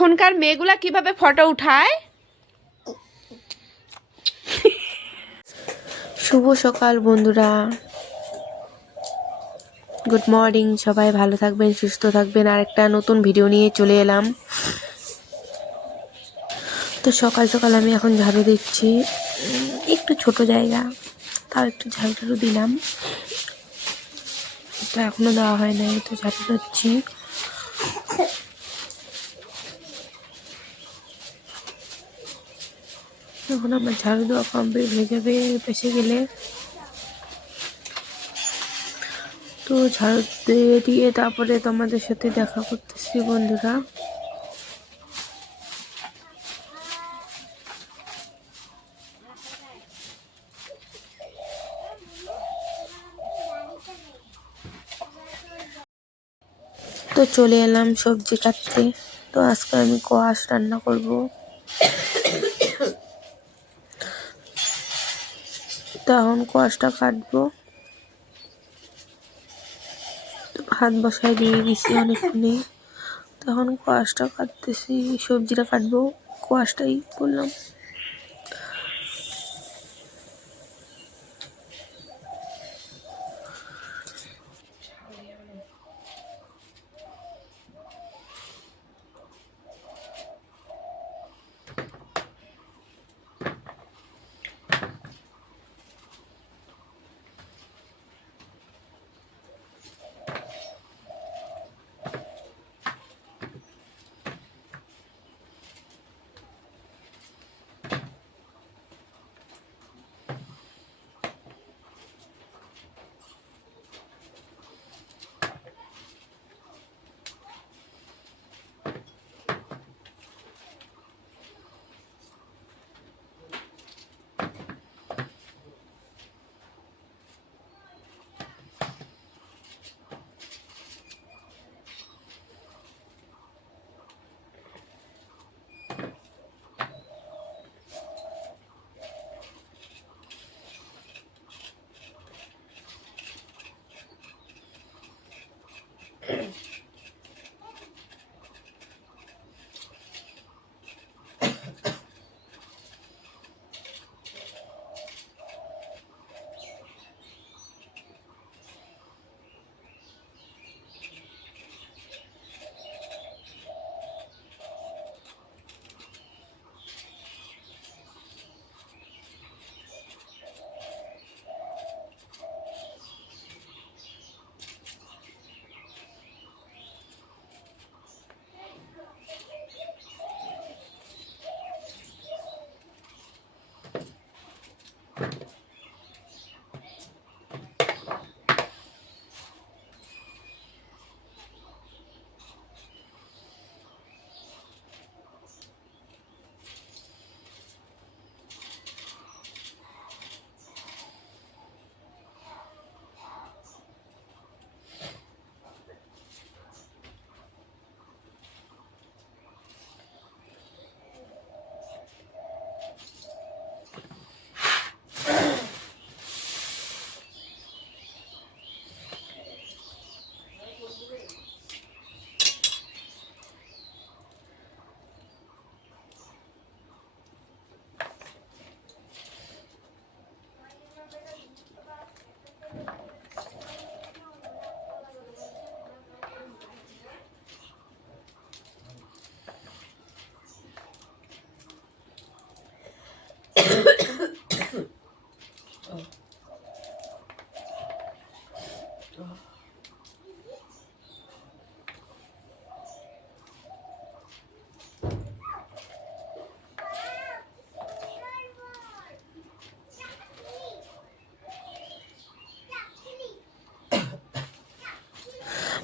এখনকার মেয়েগুলা কীভাবে ফটো উঠায়? শুভ সকাল, বন্ধুরা। গুড মর্নিং সবাই ভালো থাকবেন, সুস্থ থাকবেন। আর একটা নতুন ভিডিও নিয়ে চলে এলাম। তো সকাল সকাল আমি এখন ঝাড়ু দিচ্ছি। একটু ছোট জায়গা, তাও একটু ঝাড়ু ঝাড়ু দিলাম। তো এখনও দেওয়া হয় নাই, তো ঝাড়ু দিচ্ছি। যখন আমার ঝাড়ু দেওয়া কমপ্লিট হয়ে যাবে পেশে গেলে। তো ঝাড়ু দিয়ে দিয়ে তারপরে তোমাদের সাথে দেখা করতেছি বন্ধুরা। তো চলে এলাম সবজি কাটতে। তো আজকে আমি কোয়াশ রান্না করব। তো কষ্টটা কাটবো। হাত বসায় দিয়ে দিছি অনেকক্ষণে। তখন কোয়াশটা কাটতেছি, সবজিটা কাটবো। কোয়াশটাই করলাম।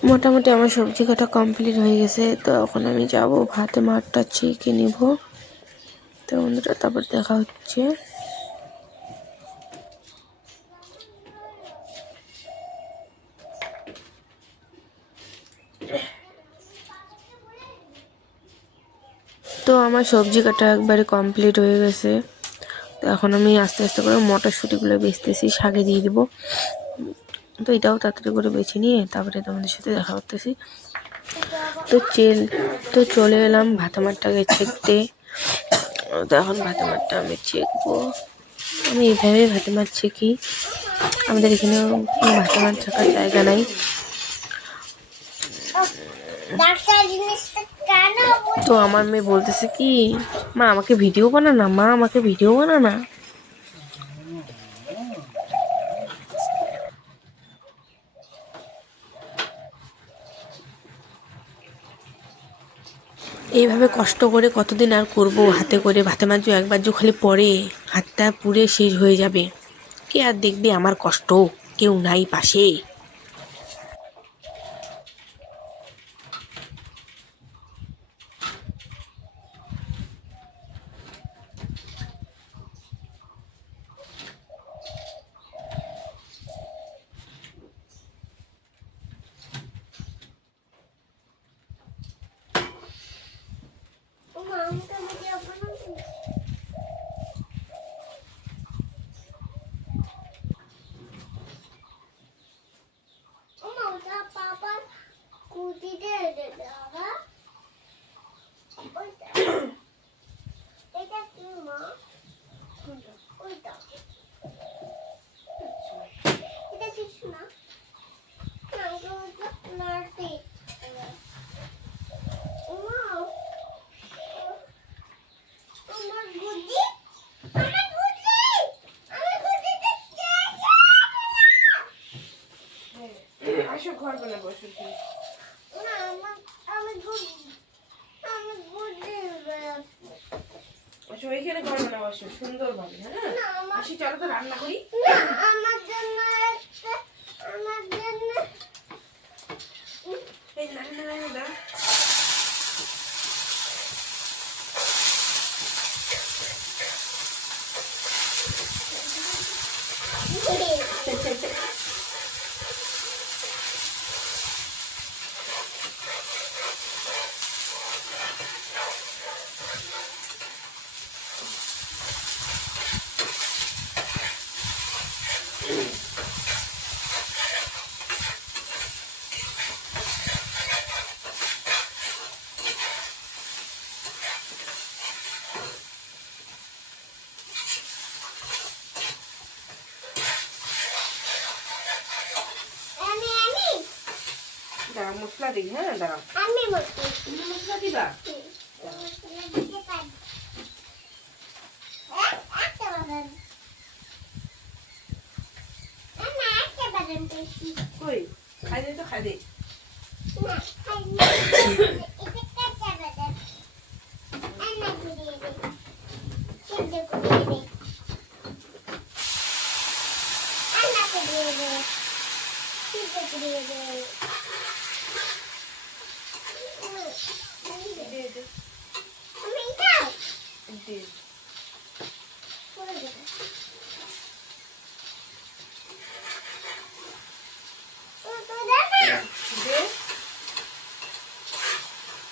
মোটামুটি আমার সবজি কাটা কমপ্লিট হয়ে গেছে, তো এখন আমি যাব ভাতে মাঠটা চেকে নিব। তো বন্ধুরা, তারপর দেখা হচ্ছে। তো আমার সবজি কাটা একবারে কমপ্লিট হয়ে গেছে। তো এখন আমি আস্তে আস্তে করে মটরশুঁটিগুলো বেচতেছি, শাকে দিয়ে দিব। তো এটাও তাড়াতাড়ি করে বেছে নিয়ে তারপরে তোমাদের সাথে দেখা করতেছি। তো চেল, তো চলে এলাম ভাতামারটাকে ছেঁকতে। তো এখন ভাতামারটা আমি ছেঁকবো। আমি এইভাবে ভাতামার ছেঁকি। আমাদের এখানে ভাতামার থাকার জায়গা নাই। তো আমার মেয়ে বলতেছে কি, মা, আমাকে ভিডিও বানা না মা, আমাকে ভিডিও বানা না এইভাবে কষ্ট করে কতদিন আর করব? হাতে করে ভাতে মাঝু একবার যে খালি পরে হাতটা পুড়ে শেষ হয়ে যাবে। কে আর দেখবে আমার কষ্ট? কেউ নাই পাশে মা আমাকে ভিডিও বানাতে মা ওটা পাপা কুটিতে দেবে বাবা ওইটা এটা কি মা ওইটা এটা কিছু না না ওটা ওটা নাড়তে মা আমার বুদ্ধি আমার বুদ্ধি আমার বুদ্ধিতে আসো ঘর বানা বসো বসো ওইখানে ঘর সুন্দর ভাবে হ্যাঁ? না আমার আসি চলো তো রান্না করি। আমার জন্য আমার জন্য এই রান্না রান্না দাও আমি আমি দাঁড়া মশলা দিই হ্যাঁ দাঁড়া আমি বলছি তুমি মশলা দিবা? কই? খাই দে তো খাই দে। না খাইনি এটা কাঁচা বাদাম আন্না ঘুরিয়ে দে সিদ্ধ ঘুরিয়ে দে আন্না ঘুরিয়ে দে সিদ্ধ ঘুরিয়ে দে দে দে আমি খাও দে করে দেবো ও তো দাদা দে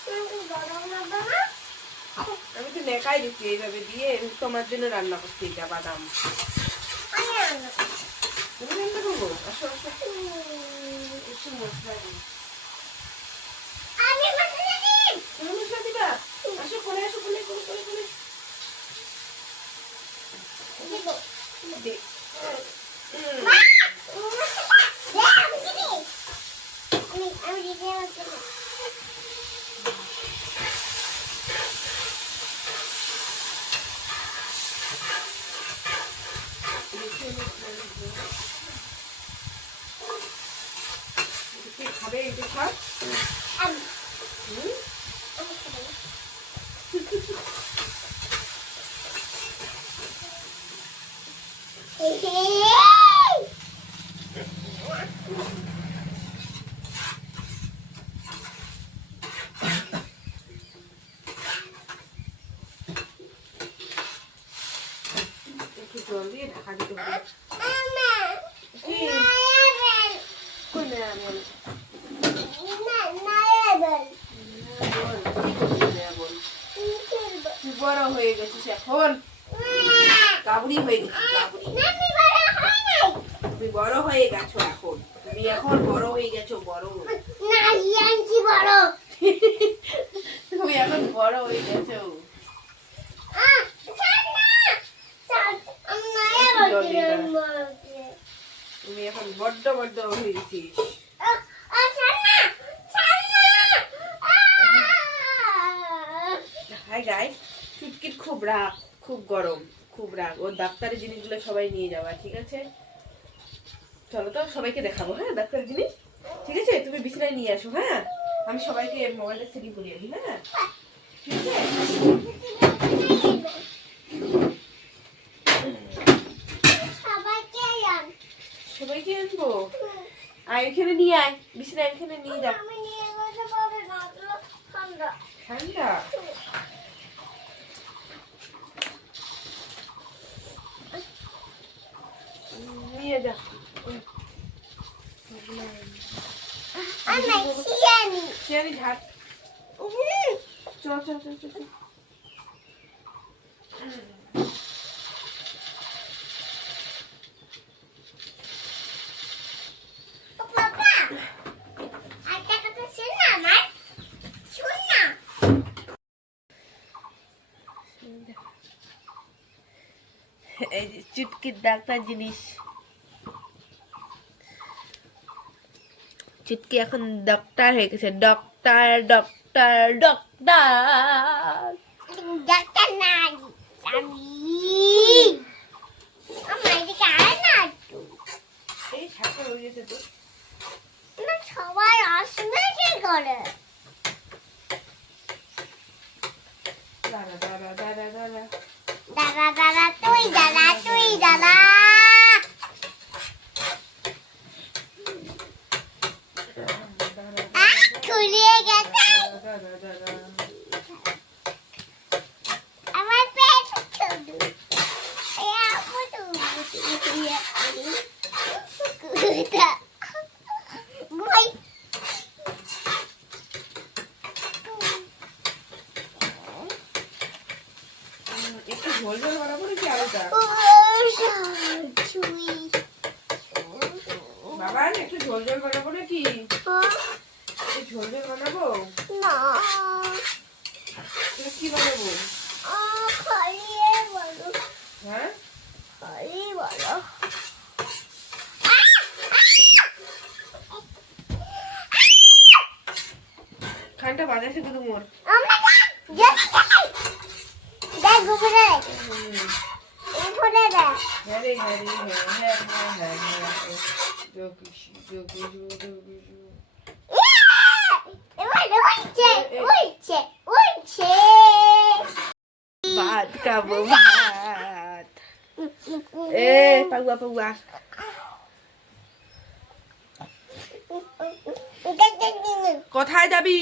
তুমি গরম লাগবে না তো দিচ্ছি এইভাবে দিয়ে তোমার জন্য রান্না করছি এটা, বাদাম? তুমি রান্না করব আসো আসো মশলা আমি আমি দিতে পারছি না কে খাবে এটা খা আমি হুম? আমি খাব না। হে হে একটু জল দিয়ে ঢাকা দিতে হবে আমা কি? নায়াবেল কই না আমি না নায়াবেল বল তুমি খেলবে তুই বড় হয়ে গেছিস এখন কাবুড়ি হয়ে গেছিস কাবুড়ি নামি বড় হয় নাই তুমি বড় হয়ে গেছো এখন তুমি এখন বড় হয়ে গেছো বড় না ইয়ানছি বড়। এখন বড় হয়ে গেছো। তুমি এখন বড্ড বড্ড হয়ে। আহ। হাই গাই চুটকির খুব রাগ খুব গরম খুব রাগ। ওর ডাক্তারের জিনিসগুলো সবাই নিয়ে যাওয়া ঠিক আছে? চলো তো সবাইকে দেখাবো হ্যাঁ ডাক্তারের জিনিস? ঠিক আছে? তুমি বিছানায় নিয়ে আসো হ্যাঁ? আমি সবাইকে মোবাইলটা সেটিং করিয়ে দিই হ্যাঁ? ঠিক আছে? সবাইকে আনব? আর এখানে নিয়ে আয়। বিছানায় এখানে নিয়ে যা। ঠান্ডা? নিয়ে যা। আমি শিয়ানি। চেয়ারি ঝাড় উম, চ চ চ চ চ। ও বাবা, একটা কথা শোন না আমার। শোন না। এই যে চুটকির ডাক্তার জিনিস চুটকি এখন ডক্টর হয়ে গেছে। ডক্টর ডক্টর ডক্টর ডাক্তার নাই আমি আমার এদিকে আয় না একটু এই ছাতা হয়ে গেছে তো না সবাই আসবে কি করে দাঁড়া দাঁড়া দাঁড়া দাঁড়া দাদা দাদা তুই দাদা তুই দাদা আহ, খুলিয়ে গেছে দাঁড়া দাঁড়া আমার পেট ছোট এই আপু তো খুলিয়ে করি কুকুরটা বই একটু ঝোল ঝোল বানাবো নাকি আলুটা ছুই বাবা একটু ঝোল ঝোল বানাবো নাকি একটু ঝোল ঝোল বানাবো না তাহলে কি বানাবো খালিয়ে বলো হ্যাঁ খালি বলো খানটা বাজাছে কিন্তু মোর দেখ উপরে হুম। উপরে দেখ হ্যাঁ রে হ্যাঁ রে হ্যাঁ হ্যাঁ হ্যাঁ হ্যাঁ হ্যাঁ জো খুশি জো খুশি জো খুশি এবার উঠছে উঠছে উঠছে ভাত খাব ভাত এ পাগুয়া পাগুয়া কোথায় যাবি?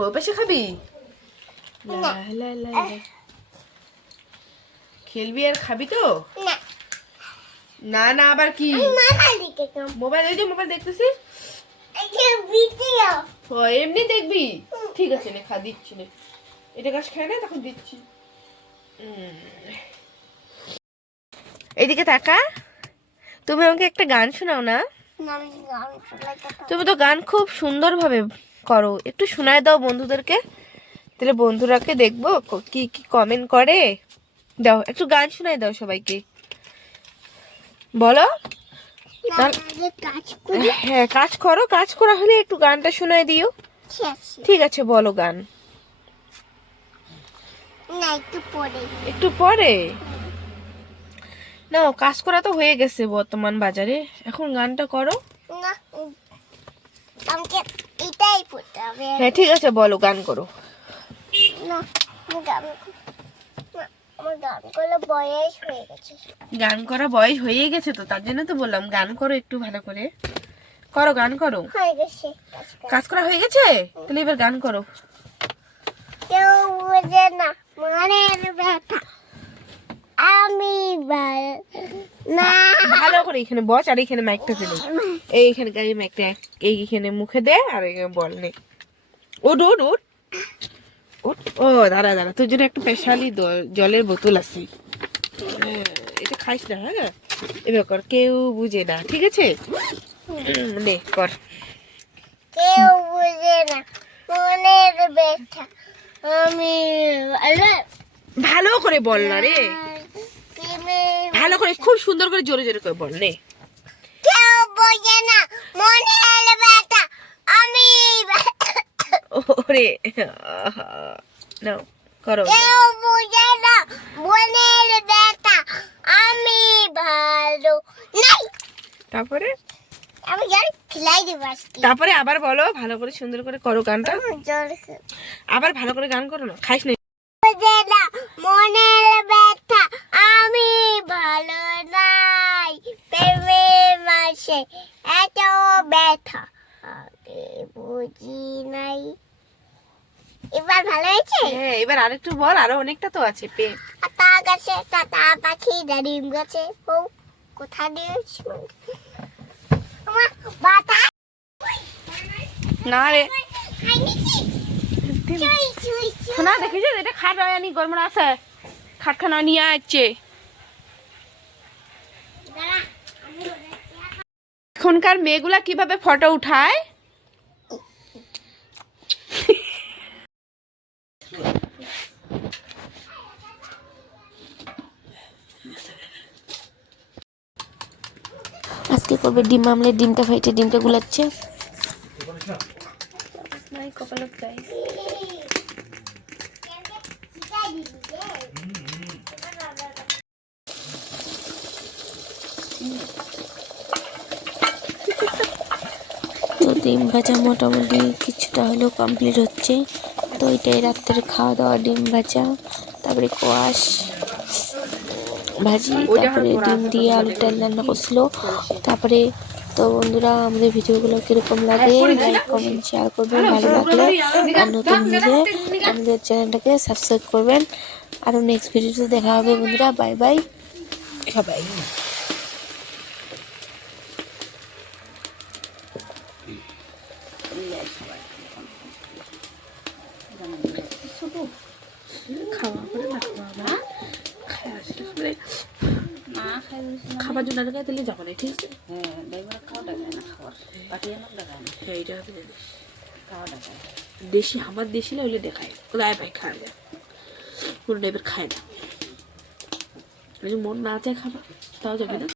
ওই পাশে খাবি। খেলবি আর খাবি তো? না। না আবার কি? মোবাইল ওই যে মোবাইল দেখতেছিস ও এমনি দেখবি? ঠিক আছে নে খা দিচ্ছি নে। এটা গাছ খায় না তখন দিচ্ছি। এদিকে তাকা। তুমি আমাকে একটা গান শোনাও না? তুমি তো গান খুব সুন্দরভাবে করো। একটু শোনায় দাও বন্ধুদেরকে। তাহলে বন্ধুরাকে দেখব কি কি কমেন্ট করে। দাও একটু গান শোনায় দাও সবাইকে। বলো। হ্যাঁ কাজ করো কাজ করা হলে একটু গানটা শোনায় দিও। ঠিক আছে। ঠিক আছে বলো গান। না একটু পরে। একটু পরে? না কাজ করা তো হয়ে গেছে বর্তমান বাজারে। এখন গানটা করো। না আমাকে এটাই পড়তে হবে। হ্যাঁ ঠিক আছে বলো গান করো। না গান গান হয়ে গেছে। গান করা বয়স হয়ে গেছে তো তার জন্য তো বললাম গান করো একটু ভালো করে। করো গান করো। হয়ে কাজ করা। কাজ করা হয়ে গেছে? তাহলে এবার গান করো। কেউ বোঝে না মনের ব্যথা। আমি না। ভালো করে এখানে বস আর এখানে মাইকটা দিলে এইখানে গাড়ি মাইকটা এইখানে মুখে দে আর এখানে বল নে। উঠ উঠ উঠ। উঠ। ও দাঁড়া দাঁড়া তোর জন্য একটা স্পেশালি জলের বোতল আছে। হ্যাঁ, এটা খাইস না হ্যাঁ? এবার কর কেউ বুঝে না ঠিক আছে? নে কর। কেউ বোঝে না মনের ব্যথা। আমি ভালো। করে বল না রে। ভালো করে খুব সুন্দর করে জোরে জোরে করে বল নে। কেউ বোঝে না মনের ব্যথা আমি ওরে নাও করো। কেউ বোঝে না মনের ব্যথা আমি ভালো। নাই। তারপরে? আমি জল খেলাই দিব তারপরে আবার বলো ভালো করে সুন্দর করে করো গানটা। আবার ভালো করে গান করো না খাইস না। ব্যথা আগে বুঝি নাই এবার ভালো হয়েছে? হ্যাঁ এবার আরেকটু বল আরও অনেকটা তো আছে পে তা গাছে তাতা পাখি দাঁড়িম গাছে বউ কোথা দিয়েছি? আমার বাতাস না রে। শোনা দেখিস এটা খাট আনি গরম আছে খাট খানা নিয়ে আসছে দাঁড়া এখনকার মেয়েগুলা কীভাবে ফটো উঠায়? আজকে করবে ডিম আমলেট ডিমটা ফাইটে ডিমটা গুলাচ্ছে। তো ডিম ভাজা মোটামুটি কিছুটা হলেও কমপ্লিট হচ্ছে। তো এটাই রাত্রে খাওয়া দাওয়া ডিম ভাজা, তারপরে কোয়াশ, ভাজি, তারপরে ডিম দিয়ে আলু ডাল রান্না করছিল। তারপরে তো বন্ধুরা, আমাদের ভিডিওগুলো কীরকম লাগে লাইক কমেন্ট শেয়ার করবেন, ভালো লাগলে। আর নতুন হলে আমাদের চ্যানেলটাকে সাবস্ক্রাইব করবেন। আরও নেক্সট ভিডিওতে দেখা হবে বন্ধুরা বাই বাই সবাই। আর দিলে যাব না ঠিক আছে। হ্যাঁ এইটা খাওয়া জানিস। দেশি আমার দেশি না হইলে দেখায়। গায়ে ভাই খাওয়া যায় কোনো টাইপের খায় না। মন না চায় খাবার তাও যাবে না।